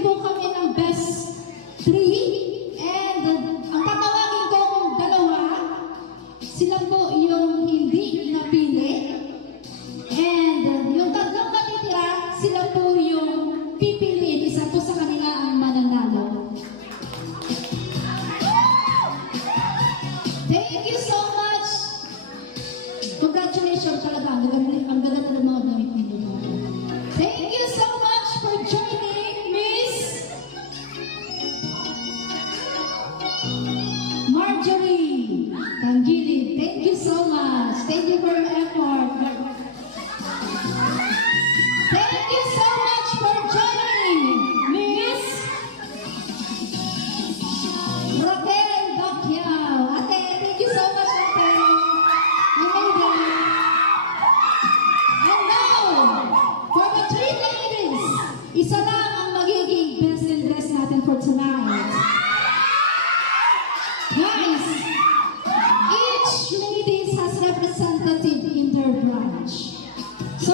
Bibili po kami ng best 3 and ang tatawagin ko kung dalawa, sila po yung hindi napili and yung tatlong natitira, sila po yung pipiliin. Isa po sa kanila ang mananalo. Thank you so much! Congratulations talaga. Ang ganda ng mga gamit nito. Thank you so much for joining, Miss Marjorie Tangili. Thank you so much. Thank you for your effort. Thank you so much for joining, Miss Raquel Bacquiao. Ate, thank you so much, Ate. You made it. And now, for the 3 ladies, isa lang ang magiging best and best natin for tonight. Guys, each ladies has representative in their branch. So,